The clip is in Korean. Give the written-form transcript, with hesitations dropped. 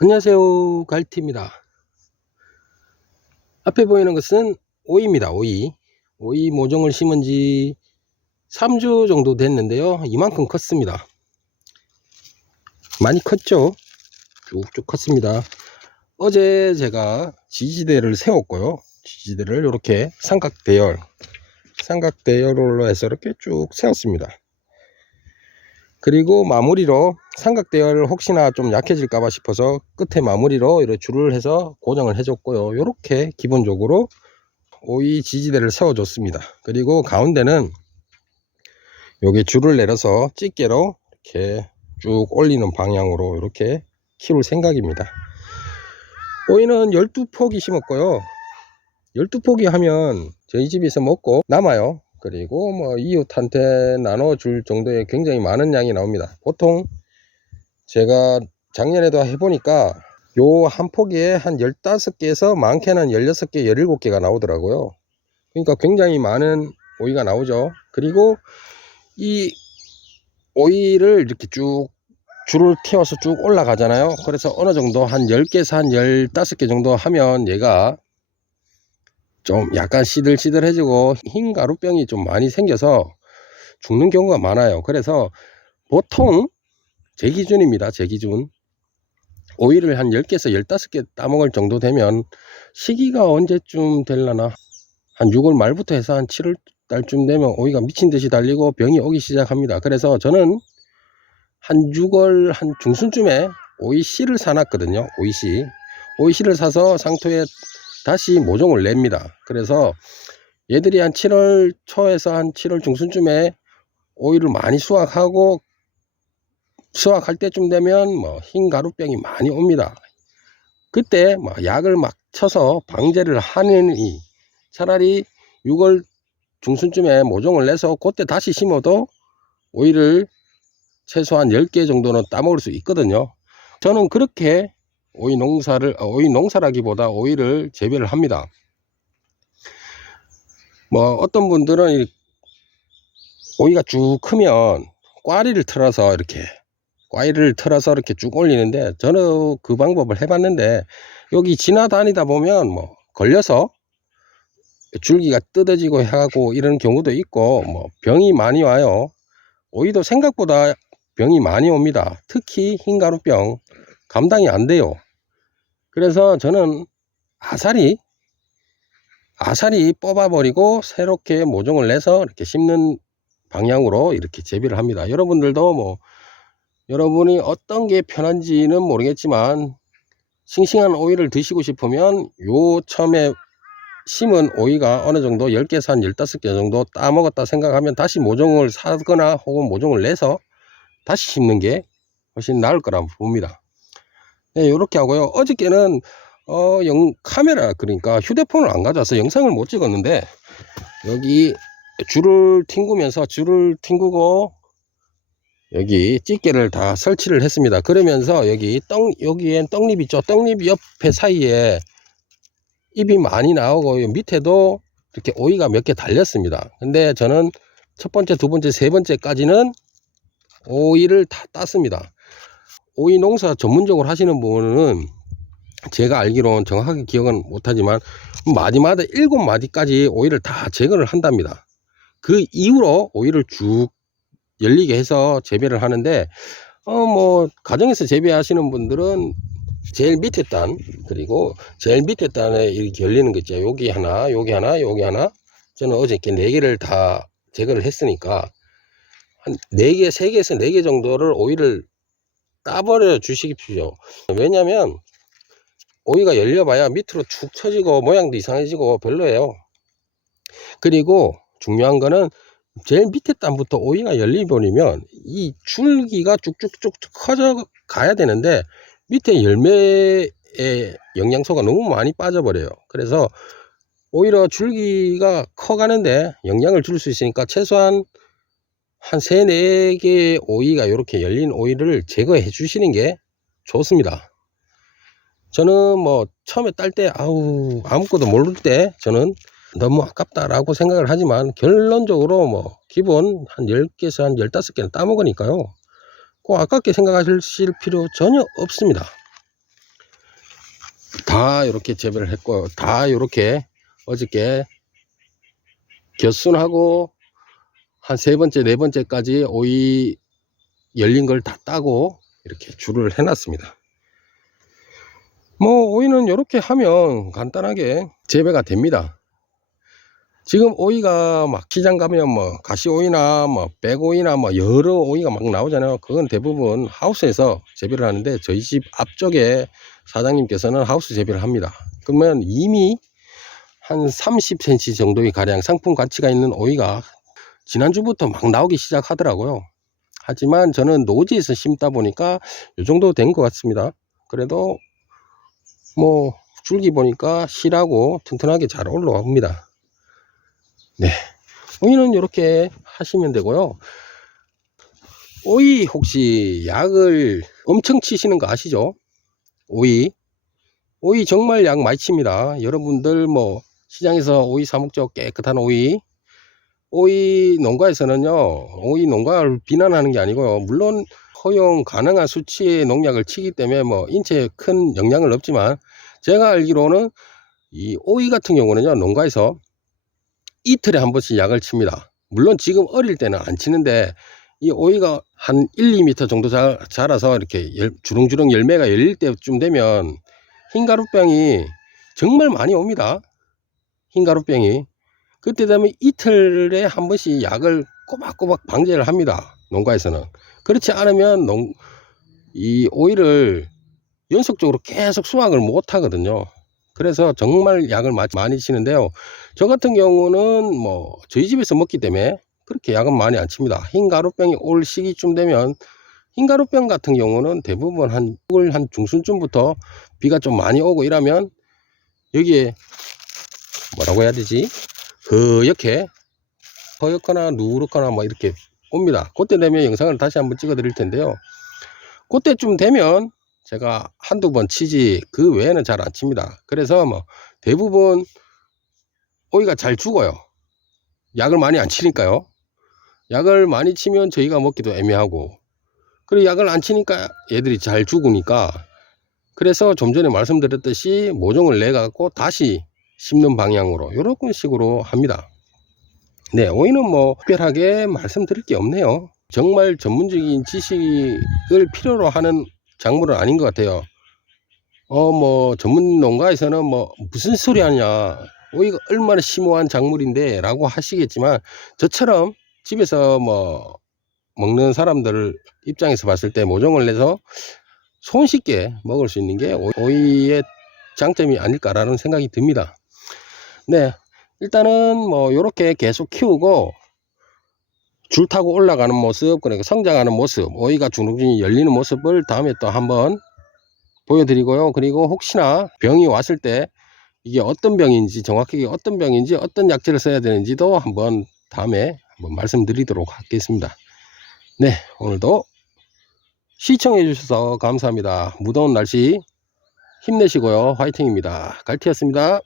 안녕하세요, 갈티입니다. 앞에 보이는 것은 오이입니다. 오이 모종을 심은 지 3주 정도 됐는데요, 이만큼 컸습니다. 많이 컸죠. 쭉쭉 컸습니다. 어제 제가 지지대를 세웠고요, 지지대를 이렇게 삼각대열로 해서 이렇게 쭉 세웠습니다. 그리고 마무리로 삼각대열 혹시나 좀 약해질까봐 싶어서 끝에 마무리로 이렇게 줄을 해서 고정을 해줬고요. 이렇게 기본적으로 오이 지지대를 세워줬습니다. 그리고 가운데는 여기 줄을 내려서 집게로 이렇게 쭉 올리는 방향으로 이렇게 키울 생각입니다. 오이는 12포기 심었고요. 12포기 하면 저희 집에서 먹고 남아요. 그리고 뭐 이웃한테 나눠줄 정도의 굉장히 많은 양이 나옵니다. 보통 제가 작년에도 해보니까 요 한 포기에 한 15개에서 많게는 16개, 17개가 나오더라고요. 그러니까 굉장히 많은 오이가 나오죠. 그리고 이 오이를 이렇게 쭉 줄을 튀어서 쭉 올라가잖아요. 그래서 어느 정도 한 10개에서 한 15개 정도 하면 얘가 좀 약간 시들시들해지고 흰 가루병이 좀 많이 생겨서 죽는 경우가 많아요. 그래서 보통 제 기준입니다. 제 기준. 오이를 한 10개에서 15개 따먹을 정도 되면 시기가 언제쯤 될라나 한 6월 말부터 해서 한 7월 달쯤 되면 오이가 미친듯이 달리고 병이 오기 시작합니다. 그래서 저는 한 6월 한 중순쯤에 오이씨를 사놨거든요. 오이씨를 사서 상토에 다시 모종을 냅니다. 그래서 얘들이 한 7월 초에서 한 7월 중순쯤에 오이를 많이 수확하고, 수확할 때쯤 되면 뭐 흰 가루병이 많이 옵니다. 그때 막 약을 막 쳐서 방제를 하느니 차라리 6월 중순쯤에 모종을 내서 그때 다시 심어도 오이를 최소한 10개 정도는 따먹을 수 있거든요. 저는 그렇게 오이 농사라기보다 오이를 재배를 합니다. 뭐 어떤 분들은 오이가 쭉 크면 꽈리를 틀어서 이렇게 쭉 올리는데, 저는 그 방법을 해봤는데 여기 지나다니다 보면 뭐 걸려서 줄기가 뜯어지고 해가고 이런 경우도 있고, 뭐 병이 많이 와요. 오이도 생각보다 병이 많이 옵니다. 특히 흰가루병 감당이 안 돼요. 그래서 저는 아사리 뽑아버리고 새롭게 모종을 내서 이렇게 심는 방향으로 이렇게 재배를 합니다. 여러분들도 뭐 여러분이 어떤 게 편한지는 모르겠지만 싱싱한 오이를 드시고 싶으면 요 처음에 심은 오이가 어느 정도 10개에서 한 15개 정도 따먹었다 생각하면 다시 모종을 사거나 혹은 모종을 내서 다시 심는 게 훨씬 나을 거라 봅니다. 네, 요렇게 하고요. 어저께는 카메라, 그러니까 휴대폰을 안 가져와서 영상을 못 찍었는데, 여기 줄을 튕구고 여기 집게를 다 설치를 했습니다. 그러면서 여기엔 떡잎 있죠. 떡잎 옆에 사이에 잎이 많이 나오고 밑에도 이렇게 오이가 몇 개 달렸습니다. 근데 저는 첫 번째, 두 번째, 세 번째까지는 오이를 다 땄습니다. 오이 농사 전문적으로 하시는 분은 제가 알기로는 정확하게 기억은 못하지만 마디마다 7마디까지 오이를 다 제거를 한답니다. 그 이후로 오이를 쭉 열리게 해서 재배를 하는데, 뭐 가정에서 재배하시는 분들은 제일 밑에 단, 그리고 제일 밑에 단에 이렇게 열리는 거 있죠. 여기 하나, 여기 하나, 여기 하나. 저는 어저께 4개를 다 제거를 했으니까 한 4개, 3개에서 4개 정도를 오이를 따버려 주십시오. 왜냐면 오이가 열려봐야 밑으로 축 처지고 모양도 이상해지고 별로예요. 그리고 중요한 거는 제일 밑에 단부터 오이가 열려버리면 이 줄기가 쭉쭉쭉 커져 가야 되는데 밑에 열매에 영양소가 너무 많이 빠져버려요. 그래서 오히려 줄기가 커가는데 영향을 줄 수 있으니까 최소한 한 3, 4개의 오이가 이렇게 열린 오이를 제거해 주시는 게 좋습니다. 저는 뭐 처음에 딸 때 아무것도 모를 때 저는 너무 아깝다라고 생각을 하지만 결론적으로 뭐 기본 한 10개에서 한 15개는 따먹으니까요, 꼭 아깝게 생각하실 필요 전혀 없습니다. 다 이렇게 재배를 했고, 다 이렇게 어저께 겨순하고 한 3번째 4번째까지 오이 열린 걸 다 따고 이렇게 줄을 해놨습니다. 뭐 오이는 이렇게 하면 간단하게 재배가 됩니다. 지금 오이가 막 시장 가면 뭐 가시오이나 뭐 백오이나 뭐 여러 오이가 막 나오잖아요. 그건 대부분 하우스에서 재배를 하는데, 저희 집 앞쪽에 사장님께서는 하우스 재배를 합니다. 그러면 이미 한 30cm 정도의 가량 상품 가치가 있는 오이가 지난주부터 막 나오기 시작하더라고요. 하지만 저는 노지에서 심다 보니까 이 정도 된 것 같습니다. 그래도 뭐 줄기 보니까 실하고 튼튼하게 잘 올라옵니다. 네, 오이는 이렇게 하시면 되고요. 오이 혹시 약을 엄청 치시는 거 아시죠? 오이 정말 약 많이 칩니다. 여러분들 뭐 시장에서 오이 사 먹죠. 깨끗한 오이 농가에서는요, 오이 농가를 비난하는 게 아니고요, 물론 허용 가능한 수치의 농약을 치기 때문에 뭐 인체에 큰 영향은 없지만, 제가 알기로는 이 오이 같은 경우는요, 농가에서 이틀에 한 번씩 약을 칩니다. 물론 지금 어릴 때는 안 치는데, 이 오이가 한 1~2m 정도 자라서 이렇게 주렁주렁 열매가 열릴 때쯤 되면 흰가루병이 정말 많이 옵니다. 흰가루병이. 그때 되면 이틀에 한 번씩 약을 꼬박꼬박 방제를 합니다. 농가에서는. 그렇지 않으면 이 오이를 연속적으로 계속 수확을 못 하거든요. 그래서 정말 약을 많이 치는데요, 저 같은 경우는 뭐 저희 집에서 먹기 때문에 그렇게 약은 많이 안 칩니다. 흰가루병이 올 시기쯤 되면, 흰가루병 같은 경우는 대부분 한 중순쯤부터 비가 좀 많이 오고 이러면 여기에 뭐라고 해야 되지, 허옇거나 누렇거나 뭐 이렇게 옵니다. 그때 되면 영상을 다시 한번 찍어 드릴 텐데요, 그때쯤 되면 제가 한두 번 치지 그 외에는 잘 안 칩니다. 그래서 뭐 대부분 오이가 잘 죽어요. 약을 많이 안 치니까요. 약을 많이 치면 저희가 먹기도 애매하고, 그리고 약을 안 치니까 얘들이 잘 죽으니까, 그래서 좀 전에 말씀드렸듯이 모종을 내 갖고 다시 심는 방향으로 이런 식으로 합니다. 네, 오이는 뭐 특별하게 말씀드릴 게 없네요. 정말 전문적인 지식을 필요로 하는 작물은 아닌 것 같아요. 뭐 전문 농가에서는 뭐 무슨 소리 하냐, 오이가 얼마나 심오한 작물인데 라고 하시겠지만, 저처럼 집에서 뭐 먹는 사람들 입장에서 봤을 때 모종을 내서 손쉽게 먹을 수 있는 게 오이의 장점이 아닐까라는 생각이 듭니다. 네, 일단은 뭐 이렇게 계속 키우고 줄 타고 올라가는 모습, 그러니까 성장하는 모습, 오이가 주렁주렁 열리는 모습을 다음에 또 한번 보여드리고요. 그리고 혹시나 병이 왔을 때 이게 어떤 병인지, 정확하게 어떤 병인지, 어떤 약재를 써야 되는지도 한번 다음에 한번 말씀드리도록 하겠습니다. 네, 오늘도 시청해 주셔서 감사합니다. 무더운 날씨 힘내시고요. 화이팅입니다. 갈티였습니다.